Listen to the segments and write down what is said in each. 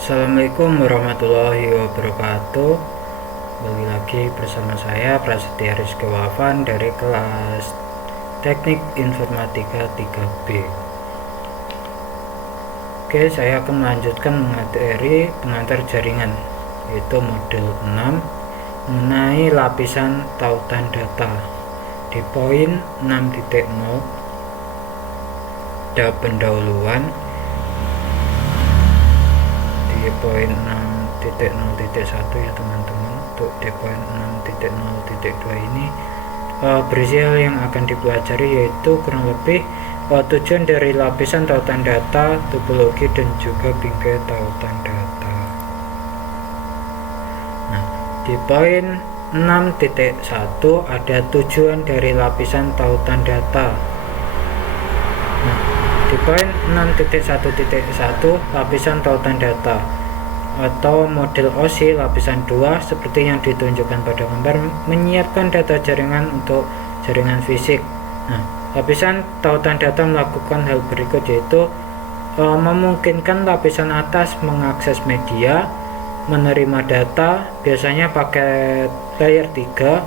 Assalamualaikum warahmatullahi wabarakatuh. Kembali lagi bersama saya Prasetya Rizky Wafan dari kelas Teknik Informatika 3B. Oke, saya akan melanjutkan materi pengantar jaringan, yaitu model 6 mengenai lapisan tautan data. Di poin 6.0 ada pendahuluan. Di poin 6.0.1 ya teman-teman. Untuk di poin 6.0.2 ini berisi hal yang akan dipelajari, yaitu kurang lebih tujuan dari lapisan tautan data, topologi, dan juga bingkai tautan data. Nah, di poin 6.1 ada tujuan dari lapisan tautan data. Nah, di poin 6.1.1 lapisan tautan data atau model OSI lapisan 2 seperti yang ditunjukkan pada gambar menyiapkan data jaringan untuk jaringan fisik. Nah, lapisan tautan data melakukan hal berikut, yaitu memungkinkan lapisan atas mengakses media, menerima data, biasanya pakai layer 3.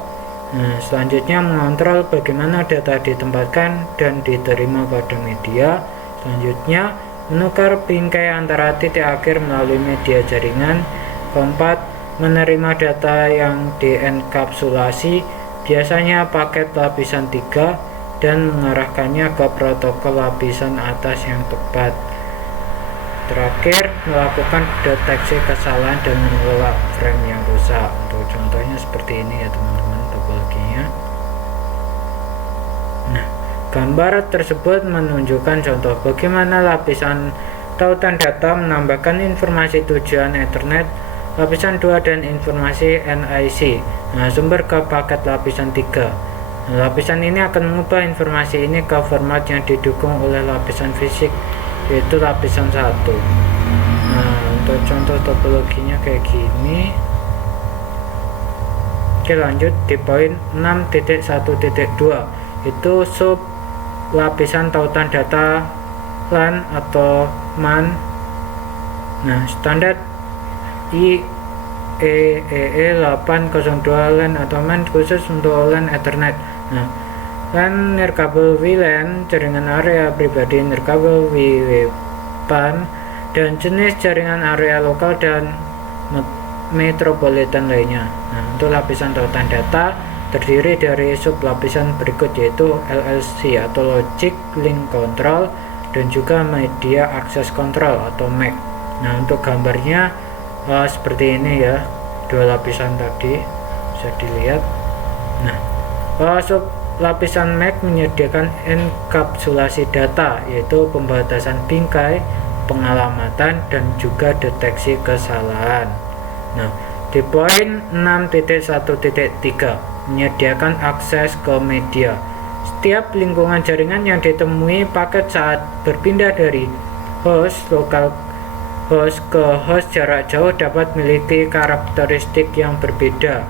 Nah, selanjutnya mengontrol bagaimana data ditempatkan dan diterima pada media. Selanjutnya menukar bingkai antara titik akhir melalui media jaringan. Keempat, menerima data yang dienkapsulasi, biasanya paket lapisan 3, dan mengarahkannya ke protokol lapisan atas yang tepat. Terakhir, melakukan deteksi kesalahan dan mengelola frame yang rusak. Untuk contohnya seperti ini ya teman-teman topologinya. Nah, gambar tersebut menunjukkan contoh bagaimana lapisan tautan data menambahkan informasi tujuan Ethernet lapisan 2 dan informasi NIC. Nah, sumber ke paket lapisan 3. Nah, lapisan ini akan mengubah informasi ini ke format yang didukung oleh lapisan fisik, yaitu lapisan 1. Nah, untuk contoh topologinya kayak gini. Oke, lanjut di poin 6.1.2 itu sub lapisan tautan data LAN atau MAN. Nah, standar IEEE 802 LAN atau MAN khusus untuk LAN Ethernet. Nah, LAN nirkabel WLAN, jaringan area pribadi nirkabel WWPAN, dan jenis jaringan area lokal dan metropolitan lainnya. Nah, untuk lapisan tautan data terdiri dari sub lapisan berikut, yaitu LLC atau Logic Link Control, dan juga Media Access Control atau MAC. Nah, untuk gambarnya seperti ini ya, dua lapisan tadi bisa dilihat. Nah, sub lapisan MAC menyediakan enkapsulasi data, yaitu pembatasan bingkai, pengalamatan, dan juga deteksi kesalahan. Nah, di poin 6.1.3 menyediakan akses ke media. Setiap lingkungan jaringan yang ditemui paket saat berpindah dari host lokal host ke host jarak jauh dapat memiliki karakteristik yang berbeda.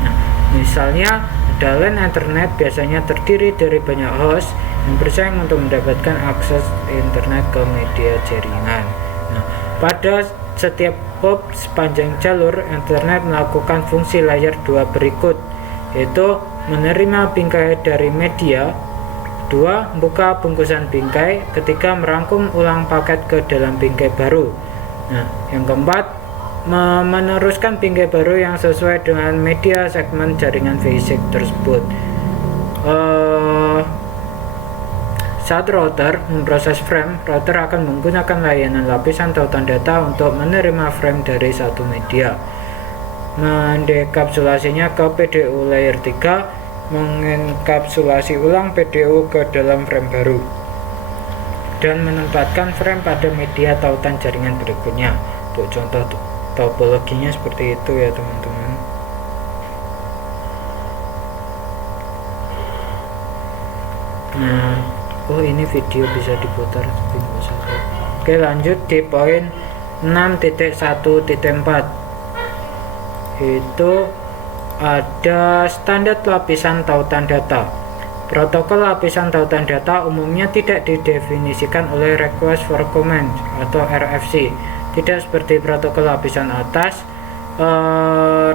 Nah, misalnya ada LAN Ethernet biasanya terdiri dari banyak host yang bersaing untuk mendapatkan akses internet ke media jaringan. Nah, pada setiap hop sepanjang jalur Ethernet melakukan fungsi layer 2 berikut, yaitu menerima bingkai dari media, 2. Buka bungkusan bingkai, ketiga merangkum ulang paket ke dalam bingkai baru. Nah, yang keempat, meneruskan bingkai baru yang sesuai dengan media segmen jaringan fisik tersebut. Saat router memproses frame, router akan menggunakan layanan lapisan tautan data untuk menerima frame dari satu media, mendekapsulasinya ke PDU layer 3, mengenkapsulasi ulang PDU ke dalam frame baru, dan menempatkan frame pada media tautan jaringan berikutnya. Untuk contoh topologinya seperti itu ya teman-teman. Nah, ini video bisa diputar. Oke, lanjut di poin 6.1.4 itu ada standar lapisan tautan data. Protokol lapisan tautan data umumnya tidak didefinisikan oleh Request for Comment atau RFC, tidak seperti protokol lapisan atas,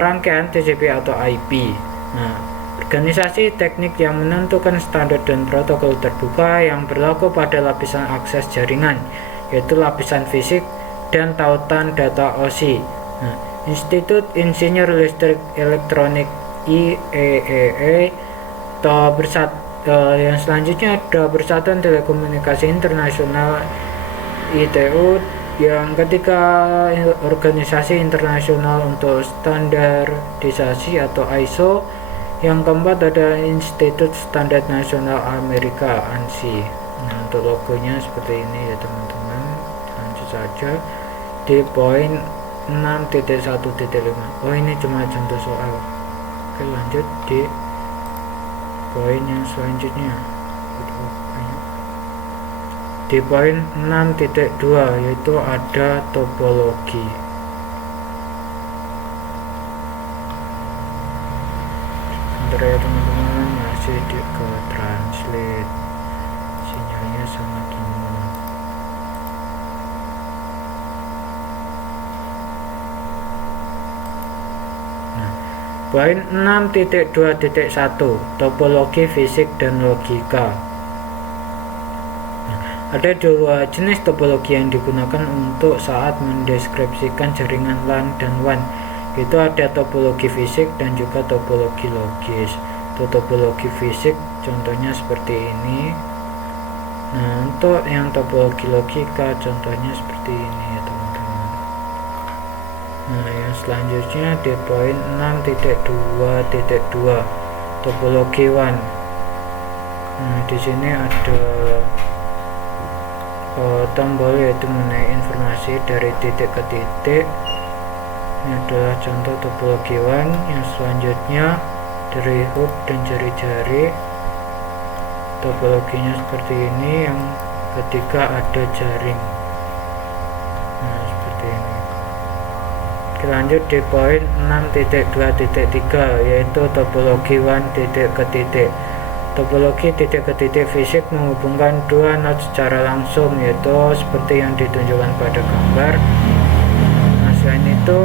rangkaian TCP atau IP. Nah, organisasi teknik yang menentukan standar dan protokol terbuka yang berlaku pada lapisan akses jaringan, yaitu lapisan fisik dan tautan data OSI. Nah, Institut Insinyur Listrik Elektronik IEEE yang selanjutnya ada Persatuan Telekomunikasi Internasional ITU, yang ketiga organisasi internasional untuk standarisasi atau ISO, yang keempat ada Institut Standar Nasional Amerika ANSI. Nah, untuk logonya seperti ini ya teman-teman. Lanjut saja di poin 6.1.5. oh ini cuma contoh soal. Oke, lanjut di poin yang selanjutnya di poin 6.2, yaitu ada topologi. Sebentar ya teman-teman, masih ke translate, sinyalnya sangat lemah. Poin 6.2.1 Topologi fisik dan logika. Ada dua jenis topologi yang digunakan untuk saat mendeskripsikan jaringan LAN dan WAN, yaitu ada topologi fisik dan juga topologi logis. Untuk topologi fisik contohnya seperti ini. Nah, untuk yang topologi logika contohnya seperti ini ya teman-teman. Nah, yang selanjutnya di poin 6.2.2 topologi WAN. Nah, di sini ada tombol yaitu mengenai informasi dari titik ke titik. Ini adalah contoh topologi WAN. Yang selanjutnya dari hub dan jari-jari. Topologinya seperti ini. Yang ketiga ada jaring. Nah, seperti ini. Lanjut di poin 6.2.3 yaitu topologi WAN titik ke titik. Topologi titik ke titik fisik menghubungkan dua node secara langsung, yaitu seperti yang ditunjukkan pada gambar. Nah, selain itu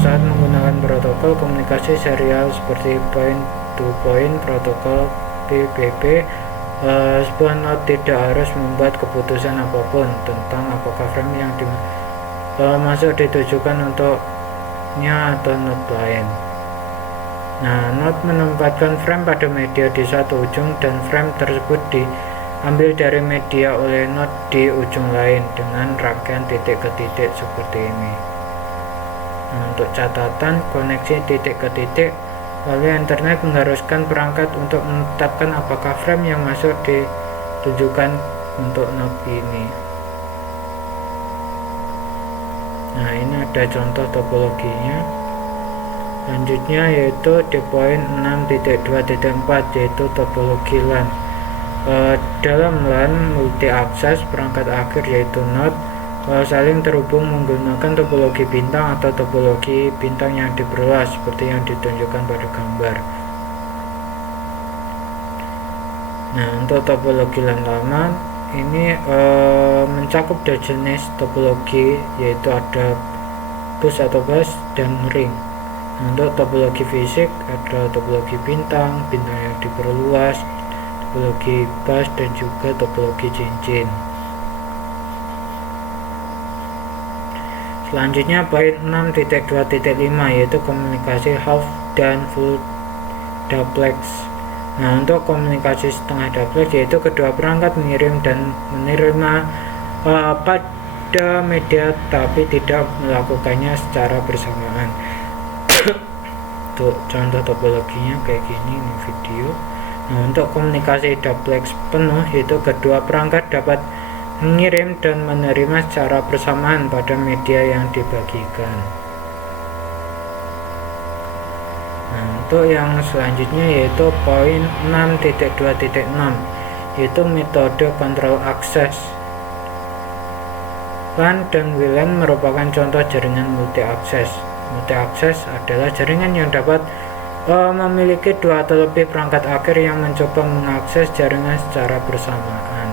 saat menggunakan protokol komunikasi serial seperti point to point protokol PPP, sebuah node tidak harus membuat keputusan apapun tentang apakah frame yang masuk ditujukan untuknya atau node lain. Nah, node menempatkan frame pada media di satu ujung dan frame tersebut diambil dari media oleh node di ujung lain dengan rangkaian titik ke titik seperti ini. Nah, untuk catatan, koneksi titik ke titik oleh internet mengharuskan perangkat untuk menetapkan apakah frame yang masuk ditujukan untuk node ini. Nah, ini ada contoh topologinya. Selanjutnya yaitu di poin 6.2.4 yaitu topologi LAN. Dalam LAN multi akses, perangkat akhir yaitu node saling terhubung menggunakan topologi bintang atau topologi bintang yang diperluas seperti yang ditunjukkan pada gambar. Nah, untuk topologi LAN lama ini mencakup dua jenis topologi, yaitu ada bus atau bus dan ring. Untuk topologi fisik ada topologi bintang yang diperluas, topologi bus dan juga topologi cincin. Selanjutnya poin 6.2.5 yaitu komunikasi half dan full duplex. Nah, untuk komunikasi setengah duplex yaitu kedua perangkat mengirim dan menerima pada media tapi tidak melakukannya secara bersamaan. Untuk contoh topologinya kayak gini, ini video. Nah, untuk komunikasi duplex penuh yaitu kedua perangkat dapat mengirim dan menerima secara bersamaan pada media yang dibagikan. Nah, untuk yang selanjutnya yaitu poin 6.2.6 yaitu metode kontrol akses. LAN dan WLAN merupakan contoh jaringan multi akses. Multi akses adalah jaringan yang dapat memiliki dua atau lebih perangkat akhir yang mencoba mengakses jaringan secara bersamaan.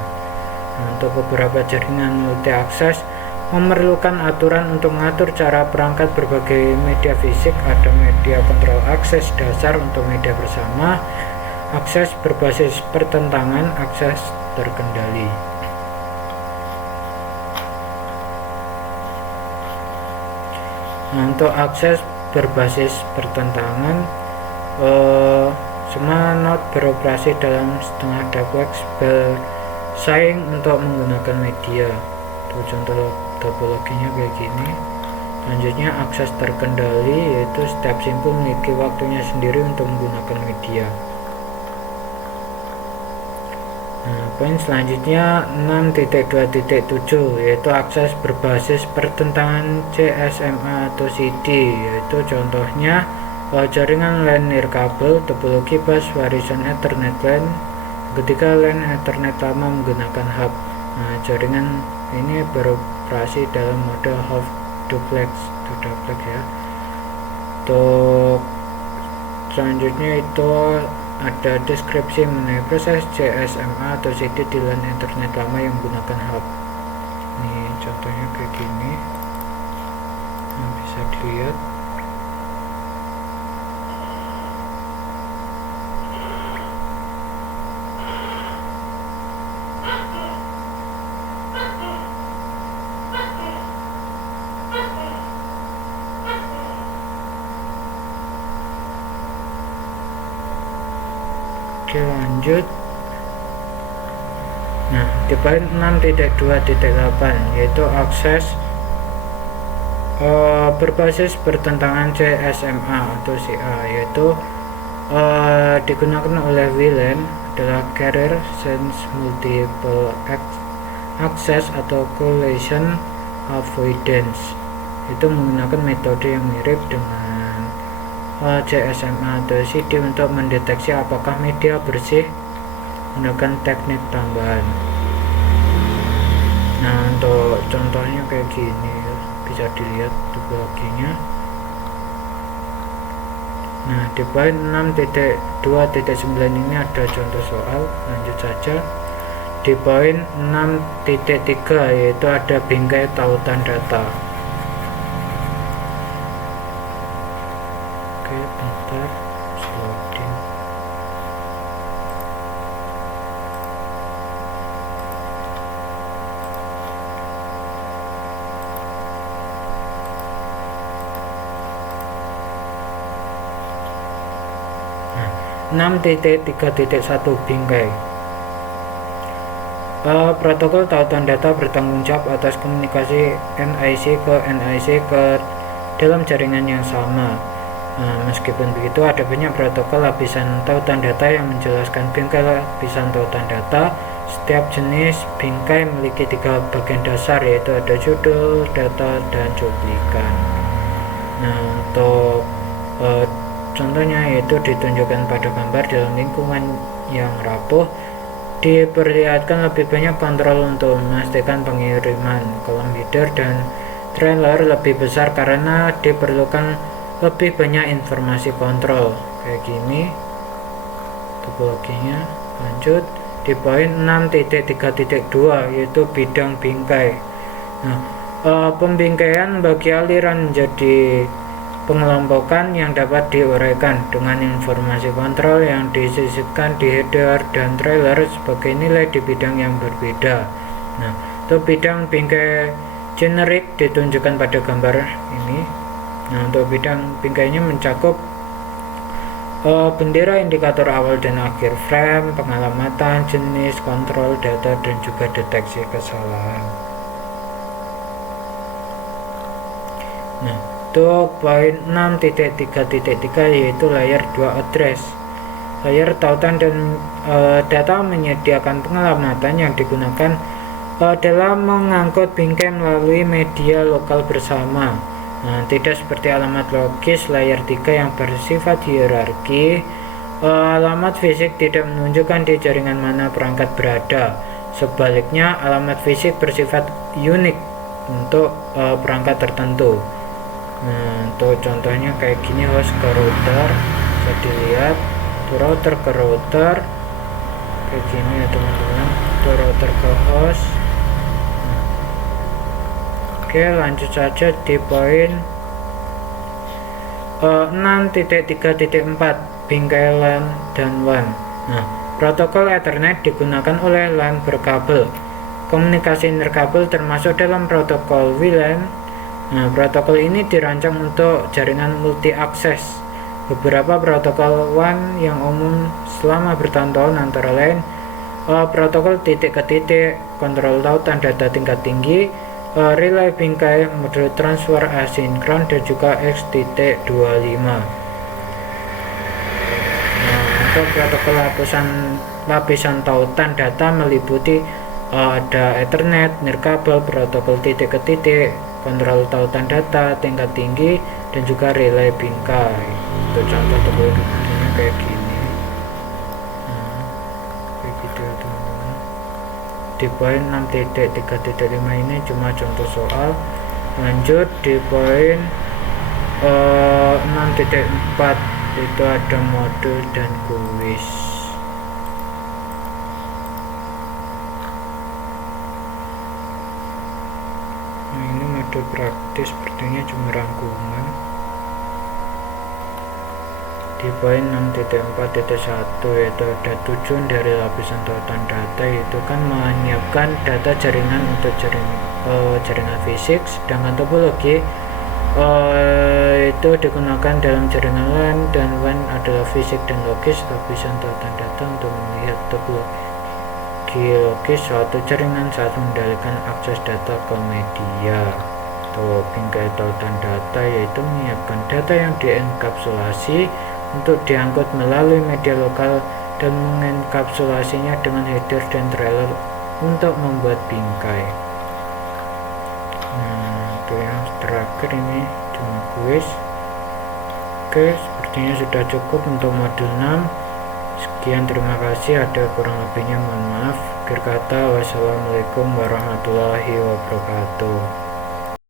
Nah, untuk beberapa jaringan multi akses memerlukan aturan untuk mengatur cara perangkat berbagai media fisik. Ada media kontrol akses dasar untuk media bersama, akses berbasis pertentangan, akses terkendali. Nah, untuk akses berbasis pertentangan, semua node beroperasi dalam setengah duplex bersaing untuk menggunakan media. Tuh, contoh topologinya kayak gini. Selanjutnya akses terkendali, yaitu setiap simpul memiliki waktunya sendiri untuk menggunakan media. Nah, poin selanjutnya 6.2.7 yaitu akses berbasis pertentangan CSMA atau CD, yaitu contohnya jaringan LAN nirkabel, topologi bus warisan Ethernet LAN. Ketika LAN Ethernet lama menggunakan hub. Nah, jaringan ini beroperasi dalam mode half duplex to duplex ya. Untuk selanjutnya itu ada deskripsi mengenai proses CSMA atau CD di LAN Ethernet lama yang menggunakan hub. Ini contohnya kayak gini. Nah, bisa dilihat. Oke, lanjut. Nah, di poin 6.2.8 yaitu akses berbasis pertentangan CSMA atau CA, yaitu digunakan oleh WLAN adalah Carrier Sense Multiple Access atau Collision Avoidance. Itu menggunakan metode yang mirip dengan CSMA atau CD untuk mendeteksi apakah media bersih menggunakan teknik tambahan. Nah, untuk contohnya kayak gini, bisa dilihat topologinya. Nah, di poin 6.2.9 ini ada contoh soal. Lanjut saja. Di poin 6.3 yaitu ada bingkai tautan data. Oke, bentar, loading. Nah, 6.3.1 bingkai. Protokol tautan data bertanggung jawab atas komunikasi NIC ke NIC ke dalam jaringan yang sama. Meskipun begitu, ada banyak protokol lapisan tautan data yang menjelaskan bingkai lapisan tautan data. Setiap jenis bingkai memiliki 3 bagian dasar, yaitu ada judul, data, dan cuplikan. Nah, untuk contohnya yaitu ditunjukkan pada gambar. Dalam lingkungan yang rapuh diperlihatkan lebih banyak kontrol untuk memastikan pengiriman. Kolom header dan trailer lebih besar karena diperlukan lebih banyak informasi kontrol. Kayak gini topologinya. Lanjut di poin 6.3.2 yaitu bidang bingkai. Nah, pembingkaian bagi aliran menjadi pengelompokan yang dapat diuraikan dengan informasi kontrol yang disisipkan di header dan trailer sebagai nilai di bidang yang berbeda. Nah, untuk bidang bingkai generik ditunjukkan pada gambar ini. Nah, untuk bidang bingkainya mencakup bendera, indikator awal dan akhir frame, pengalamatan, jenis, kontrol, data, dan juga deteksi kesalahan. Nah, untuk poin 6.3.3 yaitu layer 2 address. Layer tautan dan data menyediakan pengalamatan yang digunakan dalam mengangkut bingkai melalui media lokal bersama. Nah, tidak seperti alamat logis layer 3 yang bersifat hierarki. Alamat fisik tidak menunjukkan di jaringan mana perangkat berada. Sebaliknya, alamat fisik bersifat unik untuk perangkat tertentu. Nah, untuk contohnya kayak gini, host ke router, bisa dilihat to router ke router kayak gini ya teman-teman, to router ke host. Oke, lanjut saja di poin 6.3.4 bingkai LAN dan WAN. Nah, protokol Ethernet digunakan oleh LAN berkabel. Komunikasi nirkabel termasuk dalam protokol WLAN. Nah, protokol ini dirancang untuk jaringan multi akses. Beberapa protokol WAN yang umum selama bertahun-tahun antara lain protokol titik ke titik, kontrol tautan data tingkat tinggi, relay bingkai, mode transfer asinkron, dan juga X.25. Nah, untuk protokol lapisan tautan data meliputi ada Ethernet, nirkabel, protokol titik ke titik, kontrol tautan data tingkat tinggi, dan juga relay bingkai. Itu contoh topologinya kayak gini. Kayak gitu ya teman-teman. Di poin 6.3.5 ini cuma contoh soal. Lanjut di poin 6.4 itu ada modul dan kuis. Nah, ini modul praktis, sepertinya cuma rangkuman. Di poin 6.4.1 yaitu ada tujuan dari lapisan tautan data, itu kan menyiapkan data jaringan untuk jaringan fisik, sedangkan topologi itu digunakan dalam jaringan LAN dan WAN adalah fisik dan logis. Lapisan tautan data untuk melihat topologi logis suatu jaringan saat mengendalikan akses data ke media. Bingkai tautan data yaitu menyiapkan data yang dienkapsulasi untuk diangkut melalui media lokal dan mengenkapsulasinya dengan header dan trailer untuk membuat bingkai. Itu yang terakhir, ini cuma kuis. Oke, sepertinya sudah cukup untuk modul 6. Sekian, terima kasih. Ada kurang lebihnya mohon maaf. Akhir kata, wassalamualaikum warahmatullahi wabarakatuh.